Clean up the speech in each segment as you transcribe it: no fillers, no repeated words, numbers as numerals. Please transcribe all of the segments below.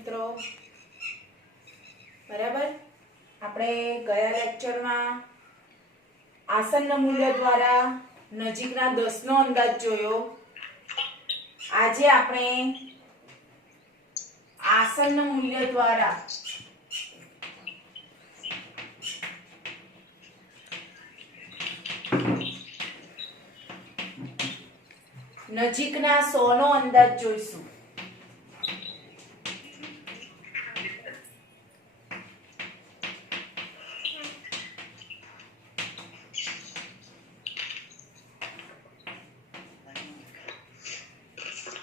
મિત્રો બરાબર આપણે ગયા લેક્ચરમાં આસન મૂલ્ય દ્વારા નજીકના 10 નો અંદાજ જોયો આજે આપણે આસન મૂલ્ય દ્વારા નજીકના 100 નો અંદાજ જોઈશું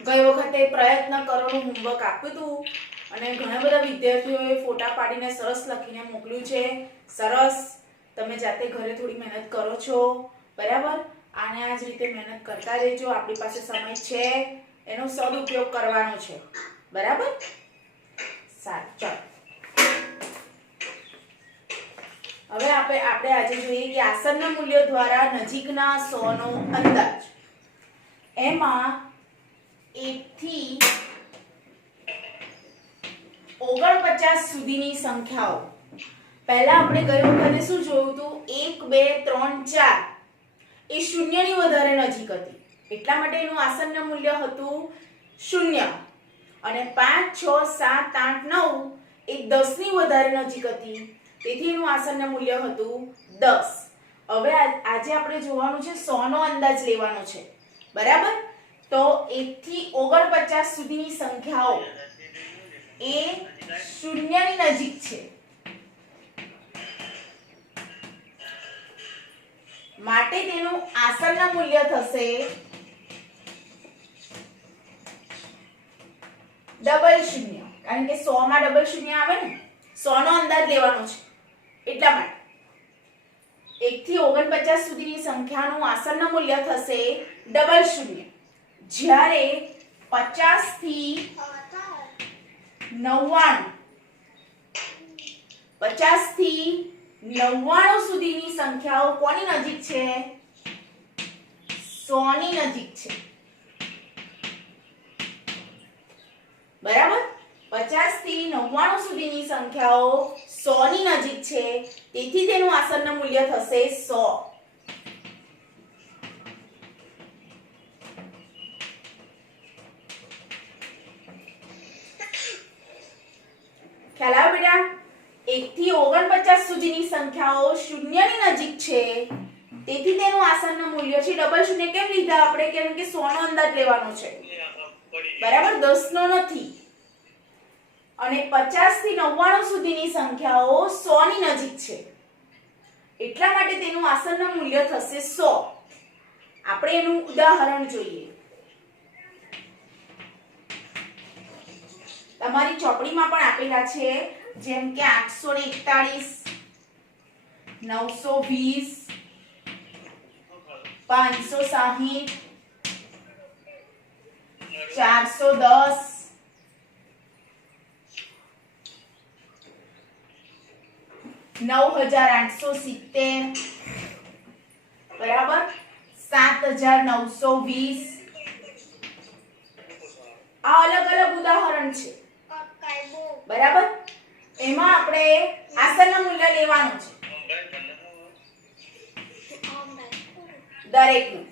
ગઈ વખતે પ્રયત્ન કરોનું હોમવર્ક આપ્યું હતું અને ઘણા બધા વિદ્યાર્થીઓએ ફોટા પાડીને સરસ લખીને મોકલ્યું છે સરસ તમે જાતે ઘરે થોડી મહેનત કરો છો બરાબર આને આ જ રીતે મહેનત કરતા રહેજો આપણી પાસે સમય છે એનો સદુપયોગ કરવાનો છે બરાબર સારું ચાલો હવે આપણે આજે જોઈએ કે આસનના મૂલ્યો દ્વારા નજીકના 100 નો અંદાજ એમાં 1 થી 49 સુધીની સંખ્યાઓ પહેલા આપણે ગઈ વખતે શું જોયું હતું 1 2 3 4 એ શૂન્યની વધારે નજીક હતી એટલા માટે એનું આસનનું મૂલ્ય હતું 0 અને 5 6 7 8 9 એ 10 ની વધારે નજીક હતી તેથી એનું આસનનું મૂલ્ય હતું 10 હવે આજે આપણે જોવાનું છે 100 નો અંદાજ લેવાનો છે બરાબર તો 1 થી 49 સુધીની સંખ્યાઓ એ શૂન્યની નજીક છે માટે તેનું આસનનું મૂલ્ય થશે ડબલ શૂન્ય કારણ કે 100 માં ડબલ શૂન્ય આવે ને 100 નો અંદાજ લેવાનો છે એટલા માટે 1 થી 49 સુધીની સંખ્યાનું આસનનું મૂલ્ય થશે ડબલ શૂન્ય જ્યારે 50 થી 99 સુધીની સંખ્યાઓ કોની નજીક છે 100 ની નજીક છે બરાબર 50 થી 99 સુધીની સંખ્યાઓ 100 ની નજીક છે તેથી તેનું આસનનું મૂલ્ય થશે 100 ખ્યાલ આવે બેટા 1 થી 49 સુધીની સંખ્યાઓ શૂન્યની નજીક છે તેથી તેનું આસનનું મૂલ્ય છે ડબલ શૂન્ય કેમ લીધા આપણે કેમ કે 100 નો અંદાજ લેવાનો છે બરાબર 10 નો નથી અને 50 થી 99 સુધીની સંખ્યાઓ 100 ની નજીક છે એટલા માટે તેનું આસનનું મૂલ્ય થશે 100 આપણે એનું ઉદાહરણ જોઈએ તમારી ચોપડીમાં પણ આપેલા છે જેમ કે 841 920 560 410 9870 બરાબર 7920 આ અલગ અલગ ઉદાહરણ છે બરાબર એમાં આપણે આસનનું મૂલ્ય લેવાનું છે દરેકનું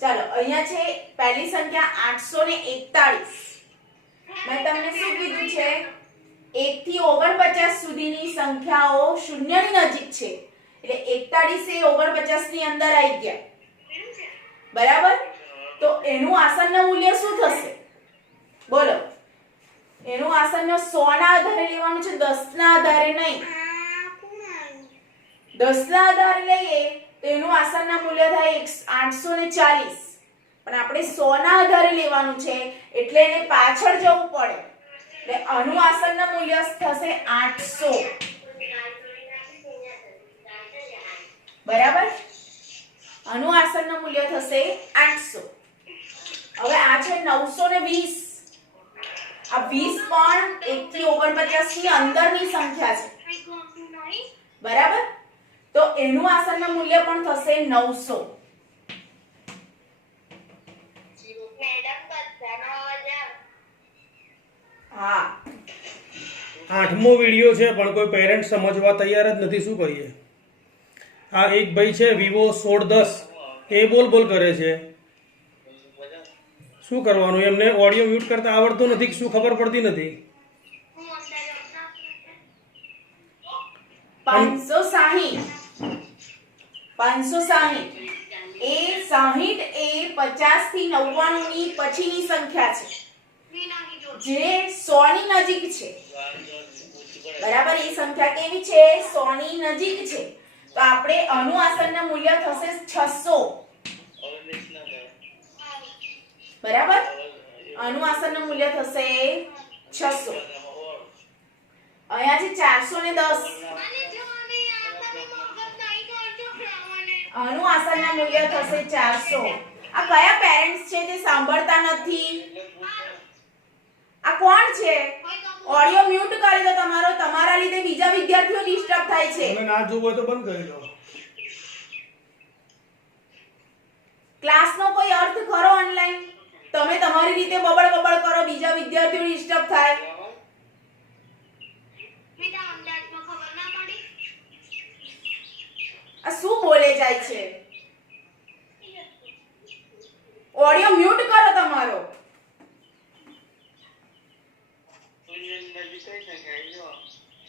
ચાલો અહીંયા છે પહેલી સંખ્યા 841 મેં તમને શું કીધું છે 1 થી 49 સુધીની સંખ્યાઓ શૂન્યની નજીક છે એટલે 41 એ 49 ની અંદર આવી ગયા બરાબર તો એનું આસનનું મૂલ્ય શું થશે બોલો એનું આસનનું 100 ના આધારે લેવાનું છે 10 ના આધારે નહીં 10 ના આધારે લઈએ તો એનું આસનનું મૂલ્ય થાય 840 પણ આપણે 100 ના આધારે લેવાનું છે એટલે એને પાછળ જવું પડે એટલે આનું આસનનું મૂલ્ય થશે 800 બરાબર આનું આસનનું મૂલ્ય થશે 800 હવે આ છે 920 આ 20 પણ 1 થી 49 ની અંદરની સંખ્યા છે બરાબર તો એનું આસનનું મૂલ્ય પણ થશે 900 મેડમ બધાનો અવાજ આવે હા 8મો વિડીયો છે પણ કોઈ પેરેન્ટ સમજવા તૈયાર જ નથી, શું કરીએ? આ એક ભાઈ છે વિવો 1610, એ બોલ બોલ કરે છે. શું કરવાનું? એમને ઓડિયો મ્યુટ કરતા આવડતું નથી, શું ખબર પડતી નથી. 560 એ 60 એ 50 થી 99 ની પછીની સંખ્યા છે જે 100 ની નજીક છે. બરાબર, એ સંખ્યા કેવી છે? 100 ની નજીક છે. તો આપણે અનુઆસનનું મૂલ્ય થશે 600. બરાબર, અનુઆસનનું મૂલ્ય થશે 600. અહીંયા છે 410. અનુઆસનનું મૂલ્ય થશે 400. આ કયા પેરેન્ટ્સ છે જે સાંભળતા નથી? આ કોણ છે? ઓડિયો મ્યુટ કરી દો તમારો. તમારા લીધે બીજા વિદ્યાર્થીઓ ડિસ્ટર્બ થાય છે. તમે ના જોવો તો બંધ કરી દો. ક્લાસનો કોઈ અર્થ ખરો ઓનલાઈન? તમે તમારી રીતે બબડ કરો, બીજા વિદ્યાર્થીઓ ડિસ્ટર્બ થાય. આ શું બોલે જાય છે? ઓડિયો મ્યુટ કરો તમારો.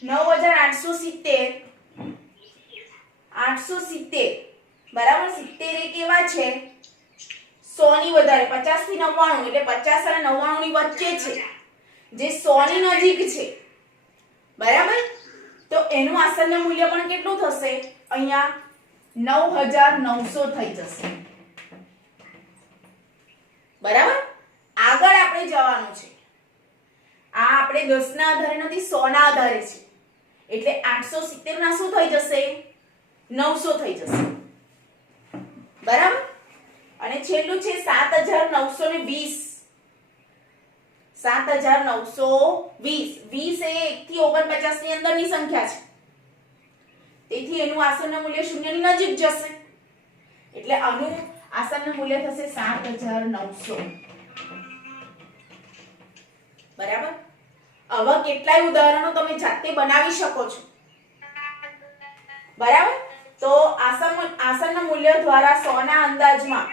9870 બરાબર. 70 એ કેવા છે? 100 ની વધારે. 50 થી 99 એટલે 50 અને 99 ની વચ્ચે છે, જે 100 ની નજીક છે. બરાબર, તો એનું આસનનું મૂલ્ય પણ કેટલું થશે? અહીંયા 9900 થઈ જશે. બરાબર, આગળ આપણે જવાનું છે. આ આપણે 10 ના આધારે નથી, 100 ના આધારે છે. એટલે 870 ના શું થઈ જશે? 900 થઈ જશે. બરાબર, અને છેલ્લું છે 7920. 7920. 20 એ 1 થી 49 ની અંદરની સંખ્યા છે. તેથી એનું આસનનું મૂલ્ય 0 ની નજીક જશે. એટલે આનું આસનનું મૂલ્ય થશે 7900. બરાબર, આવા કેટલાય ઉદાહરણો તમે જાતે બનાવી શકો છો. બરાબર, તો આસનના મૂલ્ય દ્વારા 100 ના અંદાજમાં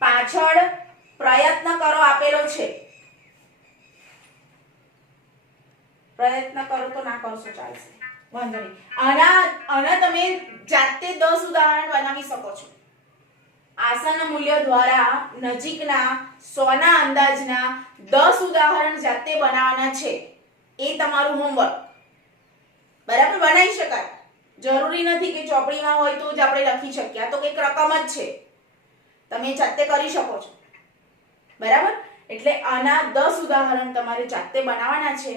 પાછળ પ્રયત્ન કરો આપેલો છે. પ્રયત્ન કરો તો ના કરશો ચાલશે, વાંધો નહીં. આના તમે જાતે 10 ઉદાહરણ બનાવી શકો છો. આસનના મૂલ્ય દ્વારા નજીકના 100 ના અંદાજના 10 ઉદાહરણ જાતે બનાવવાના છે. એ તમારું હોમવર્ક. બરાબર, બનાવી શકાય. જરૂરી નથી કે ચોપડીમાં હોય તો જ આપણે લખી શકીએ. આ તો કંઈક રકમ જ છે, તમે જાતે કરી શકો છો. બરાબર, એટલે આના 10 ઉદાહરણ તમારે જાતે બનાવવાના છે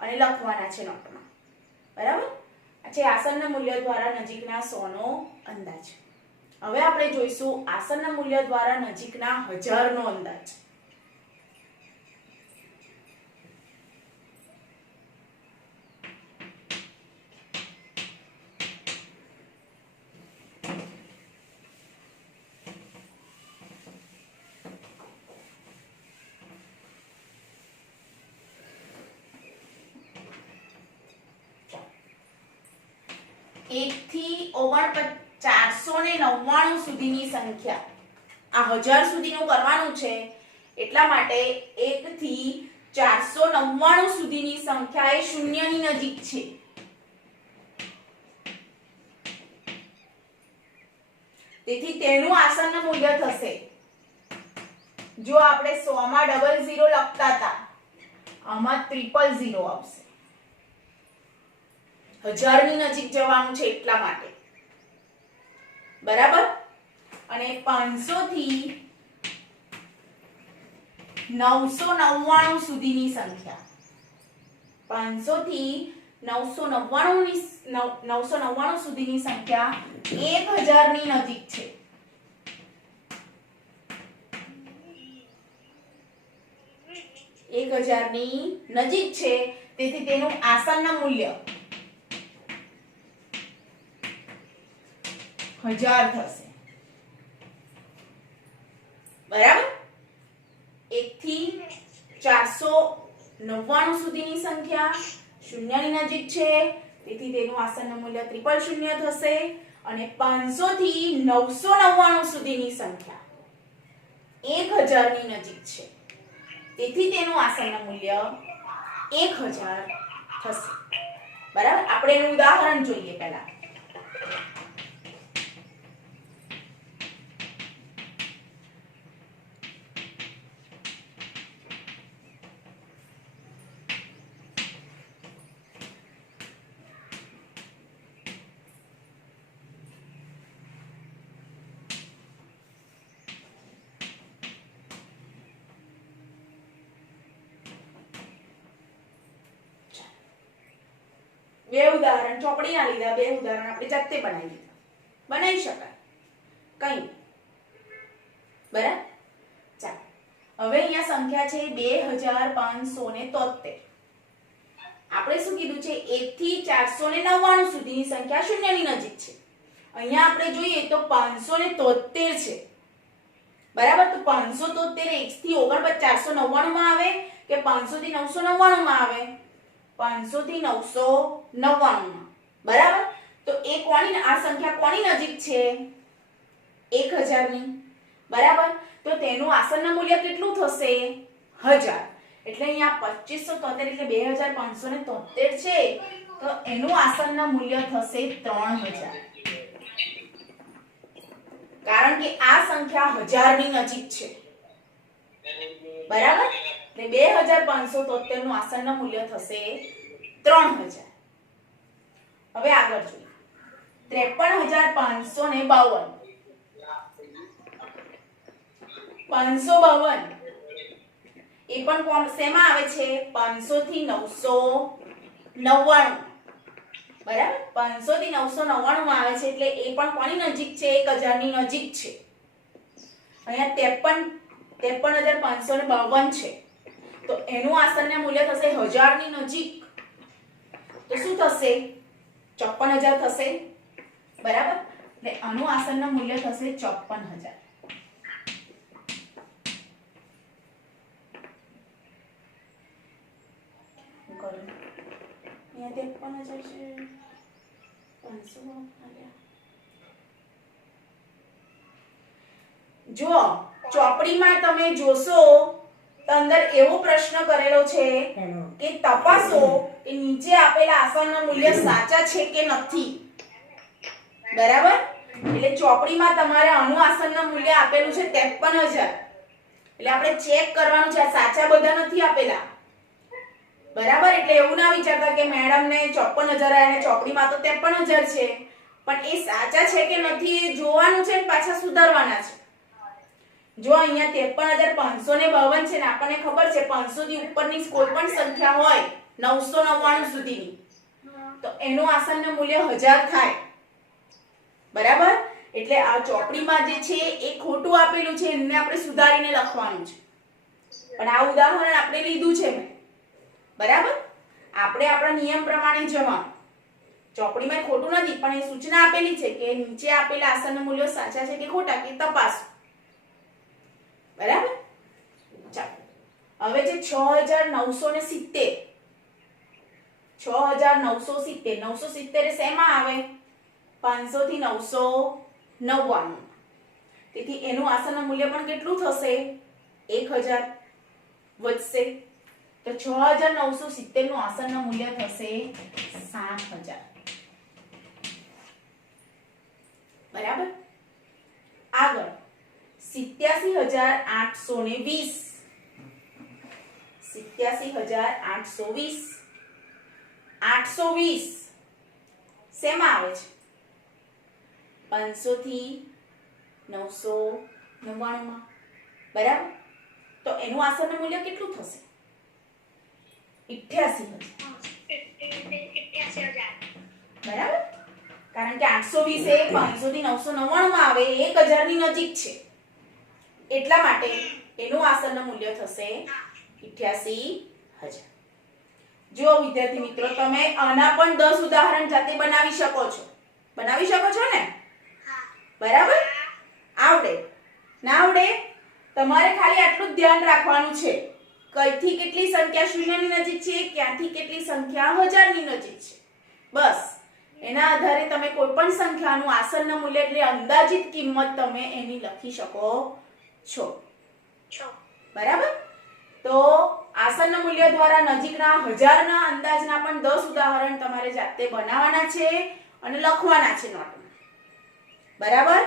અને લખવાના છે નોટમાં. બરાબર, આ છે આસનના મૂલ્ય દ્વારા નજીકના 100 નો અંદાજ. હવે આપણે જોઈશું આસનના મૂલ્ય દ્વારા નજીકના 1000 નો અંદાજ. એક થી 499 સુધીની સંખ્યા. આ 1000 સુધીનું કરવાનું છે, એટલા માટે 1 થી 499 સુધીની સંખ્યા એ શૂન્યની નજીક છે. તેથી તેનું આસનનું મૂલ્ય થશે, જો આપણે 100 માં 00 લખતા હતા, આમાં 000 આવશે. 1000 ની નજીક જવાનું છે એટલા માટે. બરાબર, અને 500 થી 999 સુધીની સંખ્યા. 500 થી 999 સુધીની સંખ્યા 1000 ની નજીક છે. એક 1000 ની નજીક છે, તેથી તેનું આસનનું મૂલ્ય 1000 થશે. બરાબર, 1 થી 400 99 સુધીની સંખ્યા શૂન્યની નજીક છે, તેથી તેનું આસન્ન મૂલ્ય 000 થશે. અને 500 થી 999 સુધીની સંખ્યા 1000 ની નજીક છે, તેથી તેનું આસન્ન મૂલ્ય 1000 થશે. બરાબર. આપણે એનું ઉદાહરણ જોઈએ પહેલા. બે ઉદાહરણ ચોપડીના લીધા, બે ઉદાહરણ આપણે જાતે બનાવી લીધા. બનાવી શકાય, કઈ નહીં. બરાબર. ચાલો, હવે અહીંયા સંખ્યા છે 2573. આપણે શું કીધું છે? 1 થી 499 સુધીની સંખ્યા શૂન્યની નજીક છે. અહીંયા આપણે જોઈએ તો 573 છે. બરાબર. તો 573 1 થી 499 માં આવે કે 500 થી 999 માં આવે? 500 થી 999 માં. બરાબર. તો એ કોની, આ સંખ્યા કોની નજીક છે? 1000 ની. બરાબર. તો તેનું આસન્ન મૂલ્ય કેટલું થશે? 1000. એટલે અહીંયા 2573 એટલે 2573 છે, તો એનું આસન્ન મૂલ્ય થશે 3000. કારણ કે આ સંખ્યા 1000 ની નજીક છે. બરાબર. એટલે 2573 નું આસન્ન મૂલ્ય થશે 3000. હવે આગળ જોઈએ. 53552. 552 એ પણ શેમાં આવે છે? 500 થી 999. બરાબર. 500 થી 999 માં આવે છે, એટલે એ પણ કોની નજીક છે? 1000 ની નજીક છે. અહીંયા 53552 છે, તો એનું આસન્ન મૂલ્ય થશે 1000 ની નજીક. તો શું થશે? 54000 થશે. બરાબર. એટલે આનું આસન્ન મૂલ્ય થશે 54000. અહીંયા 53000 છે, 500 જો ચોપડીમાં તમે જોશો તો અંદર એવો પ્રશ્ન કરેલો છે કે તપાસો કે નીચે આપેલા આસન્ન મૂલ્ય સાચા છે કે નથી. બરાબર. એટલે ચોપડીમાં તમારે આનું આસન્ન મૂલ્ય આપેલું છે 53000. એટલે આપણે ચેક કરવાનું છે, આ સાચા બધા નથી આપેલા. બરાબર. એટલે એવું ના વિચારતા કે મેડમ ને 54000 આયા ને ચોપડીમાં તો 53000 છે, પણ એ સાચા છે કે નથી એ જોવાનું છે ને પાછા સુધારવાના છે. જો અહીંયા 53552 છે ને આપણને ખબર છે 500 થી ઉપરની કોઈ પણ સંખ્યા હોય 999 સુધીની, તો એનું આસન્ન મૂલ્ય 1000 થાય. બરાબર. એટલે આ ચોપડીમાં જે છે એ ખોટું આપેલું છે, એને આપણે સુધારીને લખવાનું છે. પણ આ ઉદાહરણ આપણે લીધું છે મેં. બરાબર. આપણે આપણા નિયમ પ્રમાણે જવાનું. ચોપડીમાં ખોટું નથી, પણ એ સૂચના આપેલી છે કે નીચે આપેલા આસન્ન મૂલ્યો સાચા છે કે ખોટા કે તપાસો. બરાબર. ચાલો, હવે જે 6970 970 એ શેમાં આવે? 500 થી 999. તેથી એનું આસન્ન મૂલ્ય પણ કેટલું થશે? 1000 વધશે. તો 6970 નું આસન્ન મૂલ્ય થશે 7000. બરાબર. આગળ 87820. 87820 820 શેમાં આવે છે? 500 થી 999 માં. બરાબર. તો એનું આસન્ન મૂલ્ય કેટલું થશે? 88000. બરાબર. કારણ કે 820 એ 500 થી 999 માં આવે, 1000 ની નજીક છે, એટલા માટે એનું આસન્ન મૂલ્ય થશે 88000. જો વિદ્યાર્થી મિત્રો, તમે આના પણ 10 ઉદાહરણ જાતે બનાવી શકો છો. બનાવી શકો છો ને? બરાબર. આવડે ના આવડે? તમારે ખાલી આટલું જ ધ્યાન રાખવાનું છે. કઈથી કેટલી સંખ્યા શૂન્યની નજીક છે, ક્યાંથી કેટલી સંખ્યા હજારની નજીક છે, બસ એના આધારે તમે કોઈ પણ સંખ્યાનું આસન્ન મૂલ્ય એટલે અંદાજિત કિંમત તમે એની લખી શકો છો. બરાબર? તો આસન્ન મૂલ્ય દ્વારા નજીકના હજારના અંદાજના પણ 10 ઉદાહરણ તમારે જાતે બનાવવાના છે અને લખવાના છે નોટમાં. બરાબર?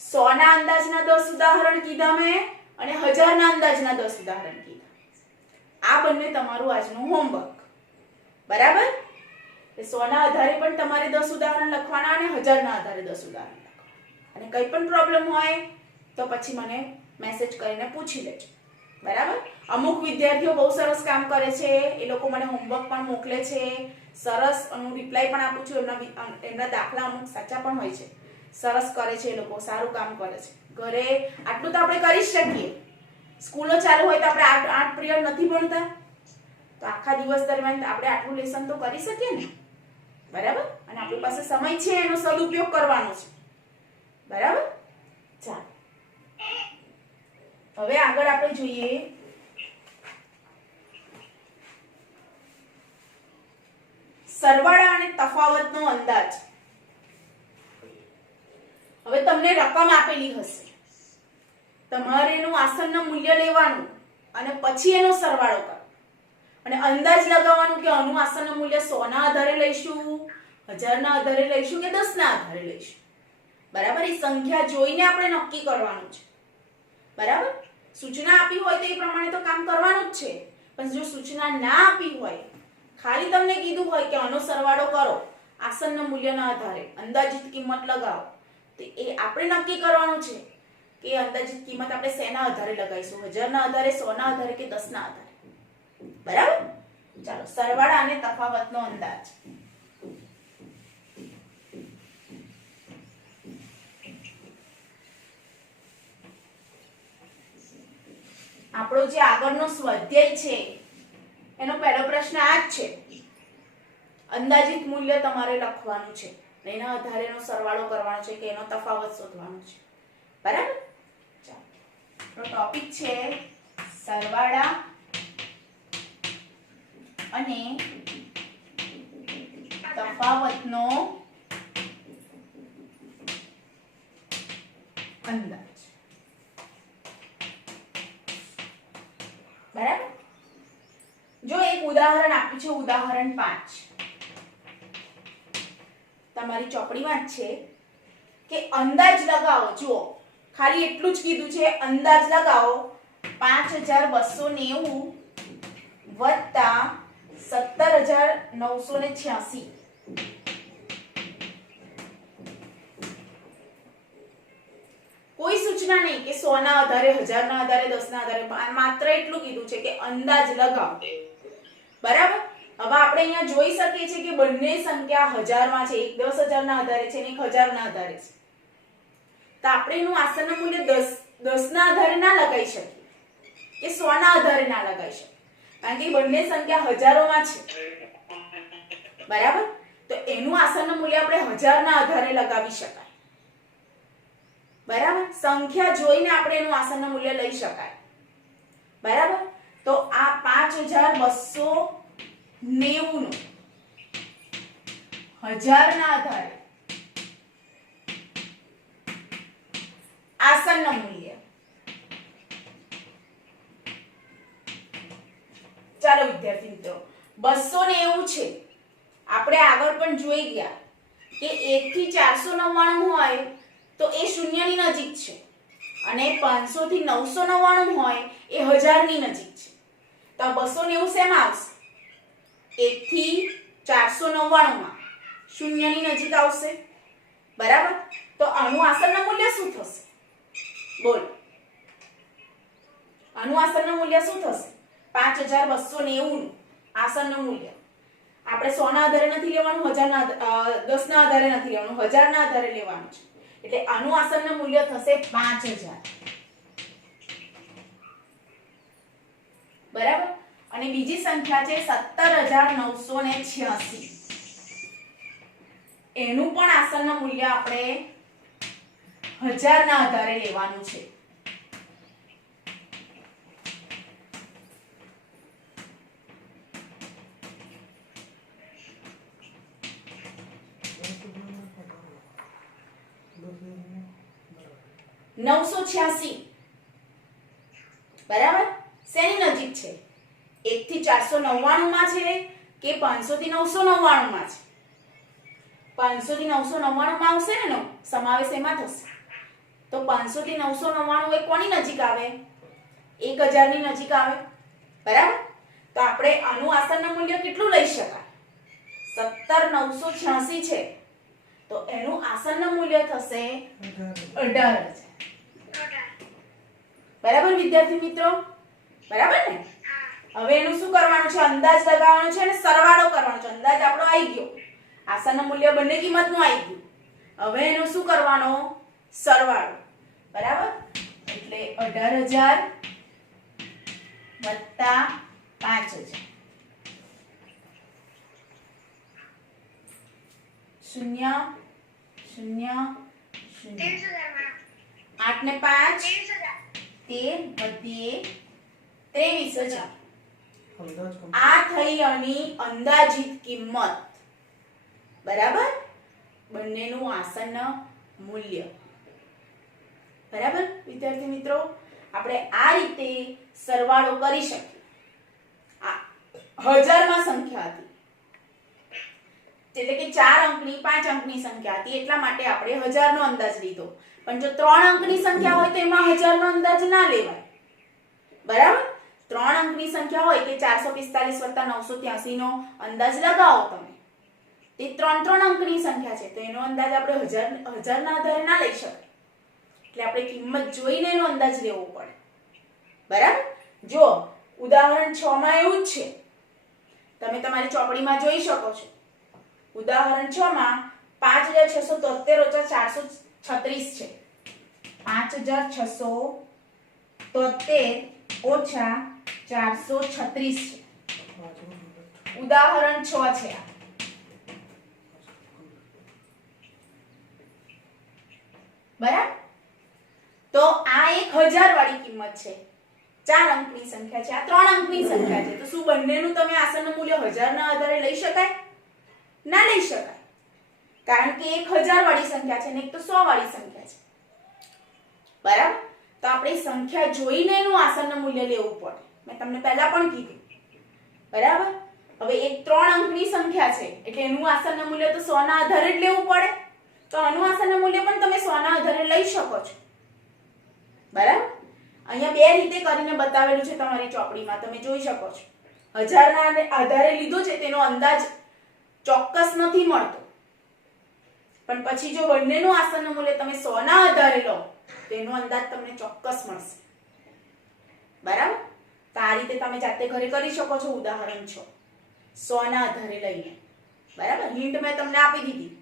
100 ના અંદાજના 10 ઉદાહરણ કીધા મેં અને 1000 ના અંદાજના 10 ઉદાહરણ કીધા. આ બંને તમારું આજનું હોમવર્ક. બરાબર? 100 ના આધારે પણ તમારે 10 ઉદાહરણ લખવાના અને 1000 ના આધારે 10 ઉદાહરણ લખવાના. અને કંઈ પણ પ્રોબ્લેમ હોય તો પછી મને મેસેજ કરીને પૂછી લેજો. બરાબર? અમુક વિદ્યાર્થીઓ બહુ સરસ કામ કરે છે, એ લોકો મને હોમવર્ક પણ મોકલે છે, સરસ હું રિપ્લાય પણ આપું છું, એમના દાખલા અમુક સાચા પણ હોય છે, સરસ કરે છે, એ લોકો સારું કામ કરે છે. ઘરે આટલું તો આપણે કરી જ શકીએ. સ્કૂલો ચાલુ હોય તો આપણે 8 પિરિયડ નથી ભણતા, તો આખા દિવસ દરમિયાન આપણે આટલું લેસન તો કરી શકીએ ને. બરાબર? અને આપણી પાસે સમય છે, એનો સદુપયોગ કરવાનો છે. બરાબર? ચાલો હવે આગળ આપણે જોઈએ સરવાળા અને તફાવતનો અંદાજ. હવે તમને રકમ આપેલી હશે, તમારે એનું આસન્ન મૂલ્ય લેવાનું અને પછી એનો સરવાળો કરવાનો અને અંદાજ લગાવવાનું કે આનું આસન્ન મૂલ્ય 100 ના આધારે લઈશું, 1000 ના આધારે લઈશું કે 10 ના આધારે લઈશું. બરાબર? એ સંખ્યા જોઈને આપણે નક્કી કરવાનું છે. બરાબર? સૂચના આપી હોય તો એ પ્રમાણે તો કામ કરવાનું જ છે, પણ જો સૂચના ના આપી હોય, ખાલી તમને કીધું હોય કે આનો સરવાળો કરો આસન્ન મૂલ્યના આધારે, અંદાજિત કિંમત લગાવો, તો એ આપણે નક્કી કરવાનું છે કે અંદાજિત કિંમત આપણે શેના આધારે લગાવીશું, 1000 ના આધારે, 100 ના આધારે કે 10 ના આધારે. બરાબર? ચાલો સરવાળા અને તફાવતનો અંદાજ. આપણો જે આગળનો સ્વાધ્યાય છે એનો પહેલો પ્રશ્ન આ જ છે. અંદાજિત મૂલ્ય તમારે લખવાનું છે, એના આધારે એનો સરવાળો કરવાનો છે કે એનો તફાવત શોધવાનો છે. બરાબર? ચાલો ટોપિક છે સરવાળા અને તફાવતનો અંદાજ. બરાબર? જો એક ઉદાહરણ આપ્યું છે, ઉદાહરણ 5 તમારી ચોપડીમાં જ છે કે અંદાજ લગાવો. જુઓ, ખાલી એટલું જ કીધું છે, અંદાજ લગાવો 5290 વત્તા 17986. કોઈ સૂચના નહીં કે 100 ના આધારે, 1000 ના આધારે, 10 ના આધારે, માત્ર એટલું કીધું છે કે અંદાજ લગાવો. બરાબર? હવે આપણે અહીંયા જોઈ શકીએ છીએ કે બંને સંખ્યા 1000 માં છે, એક 10000 ના આધારે છે અને એક 1000 ના આધારે છે. તો આપણે એનું આસન્ન મૂલ્ય 10 ના આધારે ના લગાવી શકીએ કે 100 ના આધારે ના લગાવી શકીએ, કારણ કે બંને સંખ્યા હજારોમાં છે. બરાબર? તો એનું આસન્ન મૂલ્ય આપણે 1000 ના આધારે લગાવી શકાય. બરાબર? સંખ્યા જોઈને આપણે એનું આસન્ન મૂલ્ય લઈ શકાય. બરાબર? તો આ 5290 નું 1000 ના આધારે આસન્ન મૂલ્ય. ચાલો વિદ્યાર્થી મિત્રો, 290 છે. આપણે આગળ પણ જોઈ ગયા કે 1 થી 499 હોય તો એ શૂન્યની નજીક છે અને 500 થી 999 હોય એ 1000 ની નજીક છે. તો 290 શેમાં આવશે? 1 થી 499 માં શૂન્યની નજીક આવશે. બરાબર? તો આનું આસન્ન મૂલ્ય શું થશે? બોલો, આનું આસન્ન મૂલ્ય શું થશે? 5290 નું આસન્ન મૂલ્ય આપણે 100 ના આધારે નથી લેવાનું, 1000 ના 10 ના આધારે નથી લેવાનું, 1000 ના આધારે લેવાનું છે. એટલે આનું આસન્ન મૂલ્ય થશે 5000. બરાબર? અને બીજી સંખ્યા છે 17986. એનું પણ આસન્ન મૂલ્ય આપણે 1000 ના આધારે લેવાનું છે. 986 બરાબર શેની નજીક છે 1 થી 499 માં છે કે 500 થી 999 માં છે 500 થી 999 માં આવશે ને એનો સમાવેશ એમાં થશે તો 500 થી 999 એ કોની નજીક આવે 1000 ની નજીક આવે બરાબર તો આપણે આનું આસન્ન મૂલ્ય કેટલું લઈ શકાય 17986 છે તો એનું આસન્ન મૂલ્ય થશે 18000 બરાબર વિદ્યાર્થી મિત્રો બરાબર ને હવે એનું શું કરવાનું છે અંદાજ લગાવવાનો છે અને સરવાળો કરવાનો છે અંદાજ આપણો આવી ગયો આસન્ન મૂલ્ય બંને કિંમતનું આવી ગયું હવે એનું શું કરવાનો સરવાળો બરાબર એટલે 18000 વત્તા 5000 શૂન્ય શૂન્ય શૂન્ય 8 ને 5 13 વધીએ 23000 આ થઈ આની અંદાજિત કિંમત બરાબર બંનેનું આસન્ન મૂલ્ય બરાબર વિદ્યાર્થી મિત્રો આપણે આ રીતે સરવાળો કરી શકીએ આ હજારમાં સંખ્યા હતી એટલે કે 4 અંકની 5 અંકની સંખ્યા હતી એટલા માટે આપણે 1000 નો અંદાજ લીધો પણ જો 3 અંકની સંખ્યા હોય તો એમાં 1000 નો અંદાજ ના લેવાય બરાબર 3 અંકની સંખ્યા હોય કે 445 983 નો અંદાજ લગાવો તમે તે 3 અંકની સંખ્યા છે તો એનો અંદાજ આપણે 1000 ના આધારે ના લઈ શકાય એટલે આપણે કિંમત જોઈને એનો અંદાજ લેવો પડે બરાબર જો ઉદાહરણ 6 માં એવું જ છે તમે તમારી ચોપડીમાં જોઈ શકો છો ઉદાહરણ 6 માં 5673 436 છે 5673 ઓછા 436 છે ઉદાહરણ 6 છે આ બરાબર તો આ 1000 વાળી કિંમત છે 4 અંકની સંખ્યા છે આ 3 અંકની સંખ્યા છે તો શું બંનેનું તમે આસન્ન મૂલ્ય 1000 ના આધારે લઈ શકાય ના લઈ શકાય કારણ કે 1000 વાળી સંખ્યા છે ને એક તો 100 વાળી સંખ્યા છે બરાબર તો આપણે સંખ્યા જોઈને એનું આસન્ન મૂલ્ય લેવું પડે મેં તમને પહેલા પણ કીધું બરાબર હવે એક 3 અંકની સંખ્યા છે એટલે એનું આસન્ન મૂલ્ય તો 100 ના આધારે જ લેવું પડે તો આનું આસન્ન મૂલ્ય પણ તમે 100 ના આધારે લઈ શકો છો બરાબર અહીંયા બે રીતે કરીને બતાવેલું છે તમારી ચોપડીમાં તમે જોઈ શકો છો 1000 ના આધારે લીધો છે તેનો અંદાજ ચોક્કસ નથી મળતો પણ પછી જો બંનેનું આસન્ન મૂલ્ય તમે 100 ના આધારે લો તો એનો અંદાજ તમને ચોક્કસ મળશે બરાબર તો આ રીતે તમે જાતે ઘરે કરી શકો છો ઉદાહરણ 6 100 ના આધારે લઈને બરાબર હિન્ટ મેં તમને આપી દીધી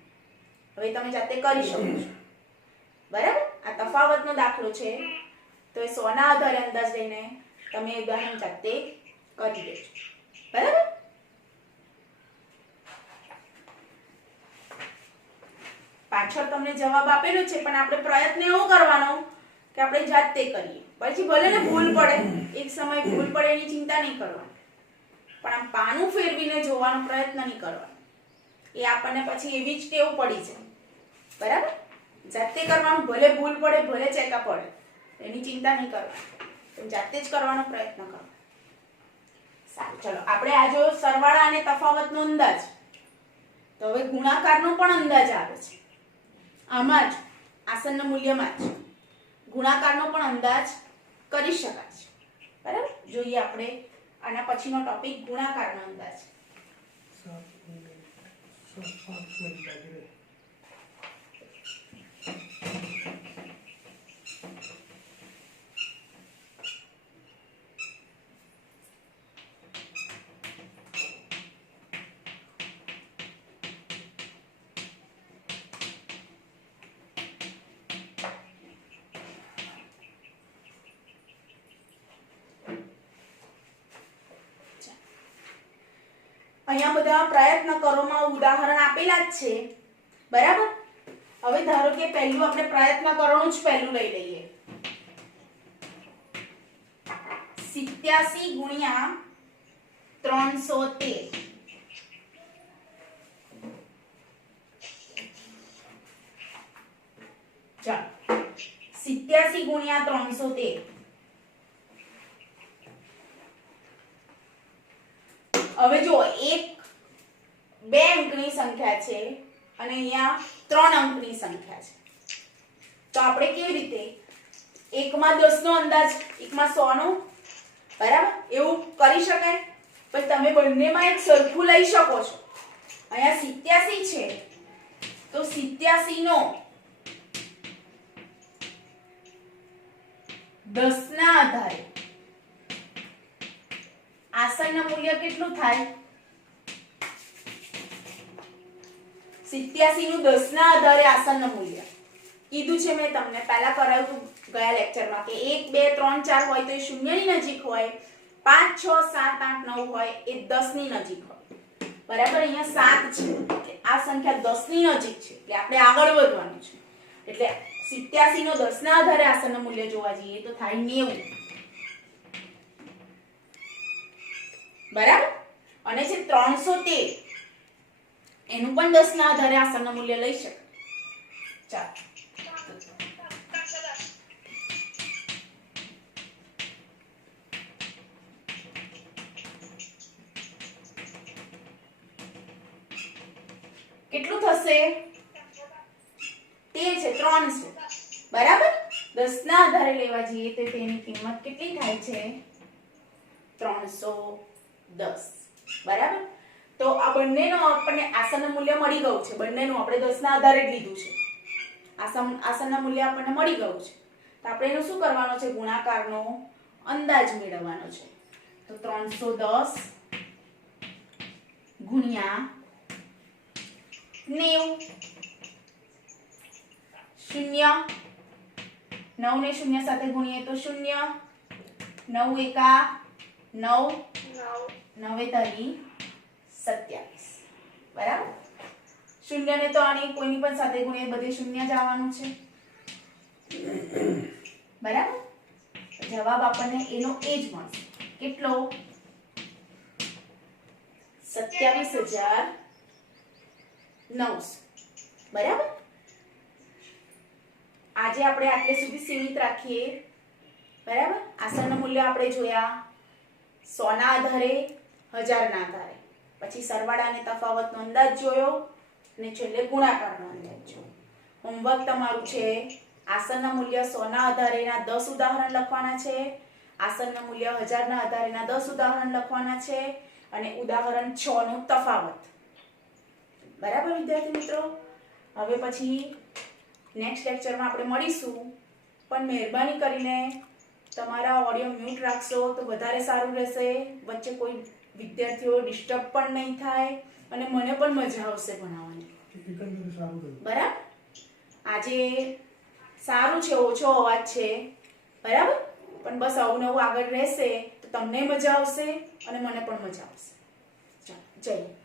હવે તમે જાતે કરી શકો છો બરાબર આ તફાવતનો દાખલો છે તો એ 100 ના આધારે અંદાજ લઈને તમે ઉદાહરણ જાતે કરી દેજો બરાબર પાછળ તમને જવાબ આપેલો છે પણ આપણે પ્રયત્ન એવો કરવાનો કે આપણે જાતે કરીએ પછી ભલે ને ભૂલ પડે એક સમય ભૂલ પડે એની ચિંતા નહીં કરવાની પણ આમ પાનું ફેરવીને જોવાનો પ્રયત્ન નહીં કરવાનો એ આપણને પછી એવી જ ટેવ પડી જાય બરાબર જાતે કરવાનું ભલે ભૂલ પડે ભલે ચેકા પડે એની ચિંતા નહીં કરવાની જાતે જ કરવાનો પ્રયત્ન કરો સારું ચલો આપણે આ જો સરવાળા અને તફાવતનો અંદાજ તો હવે ગુણાકારનો પણ અંદાજ આવે છે આમાં જ આસન્ન મૂલ્યમાં જ ગુણાકારનો પણ અંદાજ કરી શકાય છે બરાબર જોઈએ આપણે આના પછીનો ટોપિક ગુણાકારનો અંદાજ અહીંયા બધા પ્રયત્ન કરોમાં ઉદાહરણ આપેલા જ છે બરાબર હવે ધારો કે પહેલું આપણે પ્રયત્ન કરોનું જ પહેલું લઈ લઈએ 87 ગુણ્યા 313 ચાલો 87 ગુણ્યા 313. હવે જો એક 2 અંકની સંખ્યા છે અને અહીંયા 3 અંકની સંખ્યા છે, તો આપણે કેવી રીતે એકમાં 10 નો અંદાજ, એકમાં 100 નો, બરાબર, એવું કરી શકાય. પણ તમે બંનેમાં એક સરખું લઈ શકો છો. અહીંયા 87 છે તો 87 નો 10 ના આધારે આસન્ન મૂલ્ય કેટલું થાય? 87 નું 10 ના આધારે આસન્ન મૂલ્ય કીધું છે મેં તમને, પહેલા કરાવ્યું હતું ગયા લેક્ચરમાં કે 1 2 3 4 હોય તો એ શૂન્યની નજીક હોય, 5 6 7 8 9 હોય એ 10 ની નજીક હોય. બરાબર, અહીંયા 7 છે એટલે આ સંખ્યા 10 ની નજીક છે એટલે આપણે આગળ વધવાનું છે. એટલે 87 નો 10 ના આધારે આસન્ન મૂલ્ય જોવા જઈએ તો થાય 90. બરાબર, અને જે 313 એનું પણ 10 ના આધારે આસન્ન મૂલ્ય લઈ શકાય. ચાલો કેટલું થશે? 13 છે, 3 છે. બરાબર, 10 ના આધારે લેવા જઈએ તો તેની કિંમત કેટલી થાય છે? 310. બરાબર, તો આ બંનેનો આપણને આસન્ન મૂલ્ય મળી ગયું છે. બંનેનું આપણે 10 ના આધારે જ લીધું છે. આસન્ન મૂલ્ય આપણને મળી ગયું છે. તો આપણે એનું શું કરવાનું છે? ગુણાકારનો અંદાજ મેળવવાનો છે. તો 310 ગુણ્યા 90. 0 9 ને 0 સાથે ગુણીએ તો 0. 9 એકા 9, 9 તારી 27. બરાબર, 0 ને તો આની કોઈની પણ સાથે ગુણીએ બધે 0 જ આવવાનું છે. બરાબર, જવાબ આપણને એનો એ જ મળશે. કેટલો? 27,900. બરાબર, આજે આપણે આટલે સુધી સીમિત રાખીએ. બરાબર, આસન્ન મૂલ્ય આપણે જોયા 100 ના આધારે, 1000 ના આધારે, પછી સરવાળા અને તફાવતનો અંદાજ જોયો અને છેલ્લે ગુણાકારનો અંદાજ જોયો. હોમવર્ક તમારું છે આસન્ન મૂલ્ય 100 ના આધારેના 10 ઉદાહરણ લખવાના છે, આસન્ન મૂલ્ય 1000 ના આધારેના 10 ઉદાહરણ લખવાના છે અને ઉદાહરણ 6 નો તફાવત. બરાબર વિદ્યાર્થી મિત્રો, હવે પછી નેક્સ્ટ લેક્ચરમાં આપણે મળીશું. પણ મહેરબાની કરીને તમારા ઓડિયો મ્યુટ રાખશો તો વધારે સારું રહેશે. વચ્ચે કોઈ વિદ્યાર્થીઓ ડિસ્ટર્બ પણ નહીં થાય અને મને પણ મજા આવશે ભણાવવાની. બરાબર, આજે સારું છે, ઓછો અવાજ છે. બરાબર, પણ બસ આવું નવું આગળ રહેશે તો તમને મજા આવશે અને મને પણ મજા આવશે. ચાલો, જય હિન્દ.